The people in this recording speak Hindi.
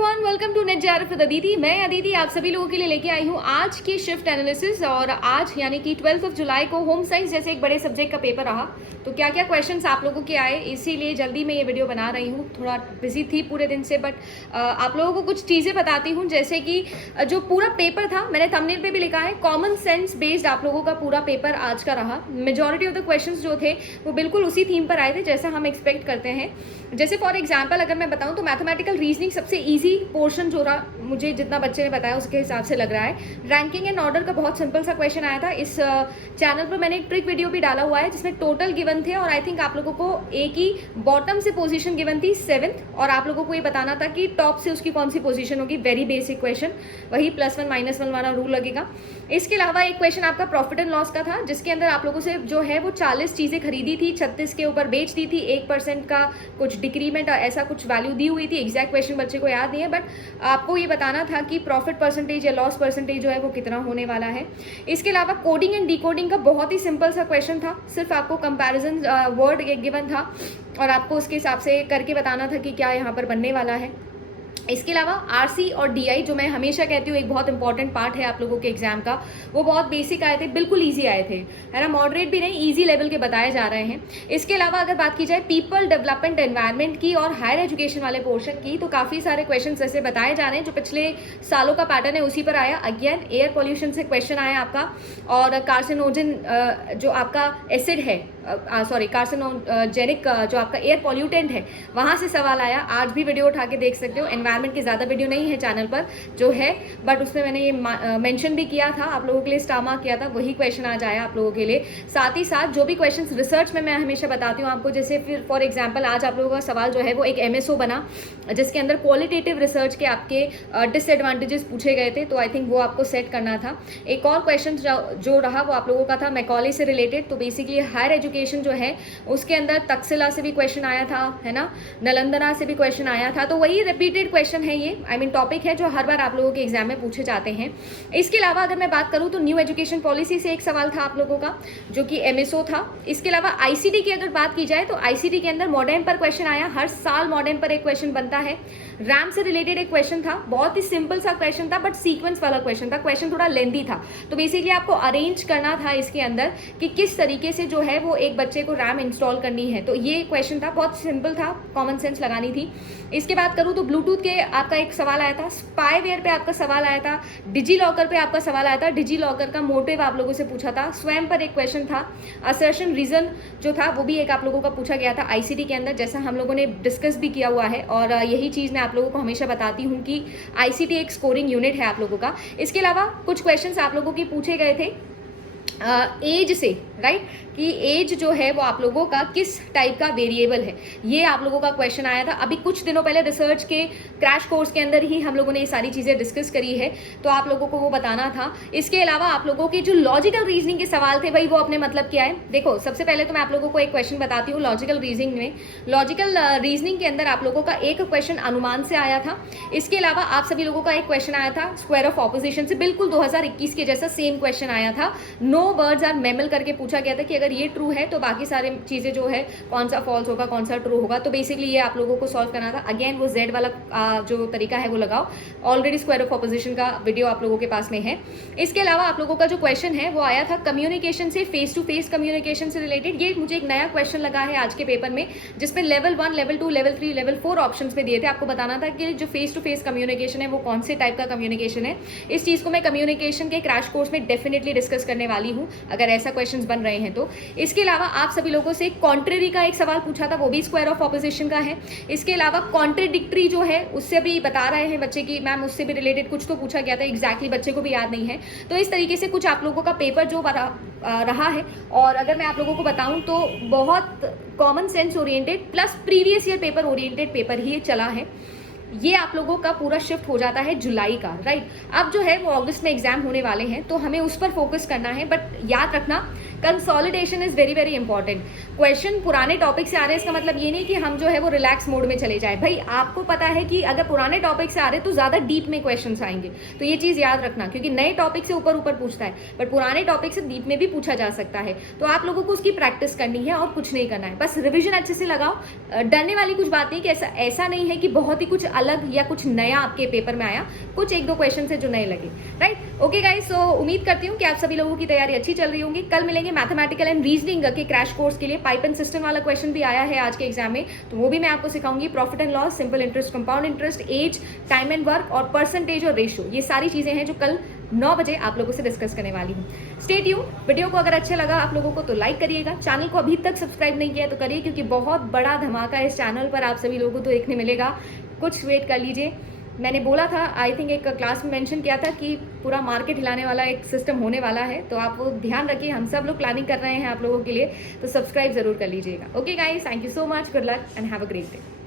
Everyone, welcome to NET JRF with Aditi. मैं अदिति आप सभी लोगों के लिए लेके आई हूँ आज की शिफ्ट एनालिसिस। और आज यानी कि 12 जुलाई को होम साइंस जैसे एक बड़े सब्जेक्ट का पेपर रहा, तो क्या क्या क्वेश्चंस आप लोगों के आए, इसीलिए जल्दी मैं ये वीडियो बना रही हूँ। थोड़ा बिजी थी पूरे दिन से, बट आप लोगों को कुछ चीज़ें बताती हूँ। जैसे कि जो पूरा पेपर था, मैंने थंबनेल पे भी लिखा है, कॉमन सेंस बेस्ड आप लोगों का पूरा पेपर आज का रहा। मेजॉरिटी ऑफ द क्वेश्चन जो थे वो बिल्कुल उसी थीम पर आए थे जैसा हम एक्सपेक्ट करते हैं। जैसे फॉर एग्जाम्पल अगर मैं बताऊँ तो मैथमेटिकल रीजनिंग सबसे ईजी पोर्शन जो रहा, मुझे जितना बच्चे ने बताया उसके हिसाब से लग रहा है। रैंकिंग एंड ऑर्डर का बहुत सिंपल सा क्वेश्चन आया था। इस चैनल पर मैंने एक ट्रिक वीडियो भी डाला हुआ है जिसमें टोटल गिवन थे, और आई थिंक आप लोगों को एक ही बॉटम से पोजीशन गिवन थी 7th, और आप लोगों को ये बताना था कि टॉप से उसकी कौन सी पोजीशन होगी। वेरी बेसिक क्वेश्चन, वही +1 -1 वाला रूल लगेगा। इसके अलावा एक क्वेश्चन आपका प्रॉफिट एंड लॉस का था, जिसके अंदर आप लोगों से जो है वो 40 चीज़ें खरीदी थी, 36 के ऊपर बेच दी थी, 1% का कुछ डिक्रीमेंट ऐसा कुछ वैल्यू दी हुई थी। एग्जैक्ट क्वेश्चन बच्चे को याद नहीं है, बट आपको ये बताना था कि प्रॉफिट परसेंटेज या लॉस परसेंटेज जो है वो कितना होने वाला है। इसके अलावा कोडिंग एंड डिकोडिंग का बहुत ही सिंपल सा क्वेश्चन था, सिर्फ आपको कंपैरिजन वर्ड एक गिवन था और आपको उसके हिसाब से करके बताना था कि क्या यहाँ पर बनने वाला है। इसके अलावा आरसी और डीआई, जो मैं हमेशा कहती हूँ एक बहुत इंपॉर्टेंट पार्ट है आप लोगों के एग्जाम का, वो बहुत बेसिक आए थे, बिल्कुल इजी आए थे, है ना। मॉडरेट भी नहीं, इजी लेवल के बताए जा रहे हैं। इसके अलावा अगर बात की जाए पीपल डेवलपमेंट एनवायरनमेंट की और हायर एजुकेशन वाले पोर्शन की, तो काफ़ी सारे क्वेश्चन ऐसे बताए जा रहे हैं जो पिछले सालों का पैटर्न है उसी पर आया। अगेन एयर पॉल्यूशन से क्वेश्चन आया आपका, और कार्सिनोजन जो आपका एसिड है, सॉरी कार्सिनोजेनिक जो आपका एयर पॉल्यूटेंट है, वहाँ से सवाल आया। आज भी वीडियो उठा के देख सकते हो। एनवायरनमेंट की ज़्यादा वीडियो नहीं है चैनल पर जो है, बट उसमें मैंने ये मेंशन भी किया था आप लोगों के लिए, स्टार मार्क किया था, वही क्वेश्चन आज आया आप लोगों के लिए। साथ ही साथ जो भी क्वेश्चन रिसर्च में मैं हमेशा बताती हूँ आपको, जैसे फिर फॉर एग्जाम्पल आज आप लोगों का सवाल जो है वो एक MSO बना, जिसके अंदर क्वालिटेटिव रिसर्च के आपके डिसएडवांटेजेस पूछे गए थे, तो आई थिंक वो आपको सेट करना था। एक और क्वेश्चन जो रहा वो आप लोगों का था मैकॉले से रिलेटेड, तो बेसिकली हायर एजुकेशन जो है उसके अंदर तक्षशिला से भी क्वेश्चन आया था, है ना, नालंदा से भी क्वेश्चन आया था, तो वही रिपीटेड क्वेश्चन है ये, आई मीन टॉपिक है जो हर बार आप लोगों के एग्जाम में पूछे जाते हैं। इसके अलावा अगर मैं बात करूं तो न्यू एजुकेशन पॉलिसी से एक सवाल था आप लोगों का जो कि MSO था। इसके अलावा आईसीटी की अगर बात की जाए तो आईसीटी के अंदर मॉडेम पर क्वेश्चन आया, हर साल मॉडेम पर एक क्वेश्चन बनता है। रैम से रिलेटेड एक क्वेश्चन था, बहुत ही सिंपल सा क्वेश्चन था, बट सीक्वेंस वाला क्वेश्चन था, क्वेश्चन थोड़ा लेंदी था, तो बेसिकली आपको अरेंज करना था इसके अंदर कि किस तरीके से जो है वो एक बच्चे को रैम इंस्टॉल करनी है, तो ये क्वेश्चन था, बहुत सिंपल था, कॉमन सेंस लगानी थी। इसके बाद करूँ तो ब्लूटूथ के आपका एक सवाल आया था, स्पाईवेयर पे आपका सवाल आया था, डिजी लॉकर पे आपका सवाल आया था, डिजी लॉकर का मोटिव आप लोगों से पूछा था, स्वयं पर एक क्वेश्चन था, असर्शन रीजन जो था वो भी एक आप लोगों का पूछा गया था आईसीटी के अंदर, जैसा हम लोगों ने डिस्कस भी किया हुआ है। और यही चीज़ मैं आप लोगों को हमेशा बताती हूँ कि आईसीटी एक स्कोरिंग यूनिट है आप लोगों का। इसके अलावा कुछ क्वेश्चंस आप लोगों की पूछे गए थे एज से, राइट, कि एज जो है वो आप लोगों का किस टाइप का वेरिएबल है, ये आप लोगों का क्वेश्चन आया था। अभी कुछ दिनों पहले रिसर्च के क्रैश कोर्स के अंदर ही हम लोगों ने ये सारी चीज़ें डिस्कस करी है, तो आप लोगों को वो बताना था। इसके अलावा आप लोगों के जो लॉजिकल रीजनिंग के सवाल थे भाई, वो अपने मतलब क्या है। देखो, सबसे पहले तो मैं आप लोगों को एक क्वेश्चन बताती हूँ लॉजिकल रीजनिंग में। लॉजिकल रीजनिंग के अंदर आप लोगों का एक क्वेश्चन अनुमान से आया था। इसके अलावा आप सभी लोगों का एक क्वेश्चन आया था स्क्वायर ऑफ ऑपोजिशन से, बिल्कुल 2021 के जैसा सेम क्वेश्चन आया था। नो बर्ड्स आर मैमल करके पूछा गया था कि अगर ये ट्रू है तो बाकी सारे चीज़ें जो है कौन सा फॉल्स होगा, कौन सा ट्रू होगा, तो बेसिकली ये आप लोगों को सॉल्व करना था। अगेन वो जेड वाला जो तरीका है वो लगाओ, ऑलरेडी स्क्वायर ऑफ ऑपोजिशन का वीडियो आप लोगों के पास में है। इसके अलावा आप लोगों का जो क्वेश्चन है वो आया था कम्युनिकेशन से, फेस टू फेस कम्युनिकेशन से रिलेटेड। ये मुझे एक नया क्वेश्चन लगा है आज के पेपर में, जिसमें level 1, level 2, level 3, level 4 option में दिए थे। आपको बताना था कि जो फेस टू फेस कम्युनिकेशन है वो कौन से टाइप का कम्युनिकेशन है। इस चीज़ को मैं कम्युनिकेशन के क्रैश कोर्स में डेफिनेटली डिस्कस करने वाली हूँ अगर ऐसा क्वेश्चन बन रहे हैं तो। इसके अलावा आप सभी लोगों से कॉन्ट्रेरी का एक सवाल पूछा था, वो भी स्क्वायर ऑफ ऑपोजिशन का है। इसके अलावा कॉन्ट्रेडिक्टरी जो है उससे भी बता रहे हैं बच्चे की मैम, उससे भी रिलेटेड कुछ तो पूछा गया था, एग्जैक्टली बच्चे को भी याद नहीं है। तो इस तरीके से कुछ आप लोगों का पेपर जो रहा है, और अगर मैं आप लोगों को बताऊं तो बहुत common sense oriented plus previous year paper oriented paper ही चला है। ये आप लोगों का पूरा शिफ्ट हो जाता है जुलाई का, राइट। अब जो है वो अगस्त में एग्जाम होने वाले हैं, तो हमें उस पर फोकस करना है। बट याद रखना consolidation is very very important. Question पुराने टॉपिक से आ रहे हैं इसका मतलब ये नहीं कि हम जो है वो रिलैक्स मोड में चले जाए। भाई आपको पता है कि अगर पुराने टॉपिक से आ रहे हैं तो ज्यादा डीप में क्वेश्चन आएंगे, तो ये चीज याद रखना, क्योंकि नए टॉपिक से ऊपर ऊपर पूछता है बट पुराने टॉपिक से डीप में भी पूछा जा सकता है। तो आप लोगों को उसकी प्रैक्टिस करनी है और कुछ नहीं करना है, बस रिविजन अच्छे से लगाओ। डरने वाली कुछ बात नहीं कि ऐसा नहीं है कि बहुत ही कुछ अलग या कुछ नया आपके पेपर में आया, कुछ एक दो क्वेश्चन है जो नए लगे, राइट। ओके गाइस, सो उम्मीद करती हूँ कि आप सभी लोगों की तैयारी अच्छी चल रही होगी। कल मिलेंगे मैथमेटिकल एंड रीजनिंग के क्रैश कोर्स के लिए। पाइप एंड सिस्टम वाला क्वेश्चन भी आया है आज के एग्जाम में, तो वो भी मैं आपको सिखाऊंगी। Profit and loss, simple interest, compound interest, age, time and work और परसेंटेज और रेशियो, ये सारी चीजें हैं जो कल 9 बजे आप लोगों से डिस्कस करने वाली हूँ। Stay tuned. वीडियो को अगर अच्छा लगा आप लोगों को तो लाइक करिएगा, चैनल को अभी तक सब्सक्राइब नहीं किया तो करिए, क्योंकि बहुत बड़ा धमाका इस चैनल पर आप सभी लोगों को तो देखने मिलेगा, कुछ वेट कर लीजिए। मैंने बोला था, आई थिंक एक क्लास में मेंशन किया था कि पूरा मार्केट हिलाने वाला एक सिस्टम होने वाला है, तो आप वो ध्यान रखिए। हम सब लोग प्लानिंग कर रहे हैं आप लोगों के लिए, तो सब्सक्राइब जरूर कर लीजिएगा। Okay guys, thank you so much, good luck and have a great day.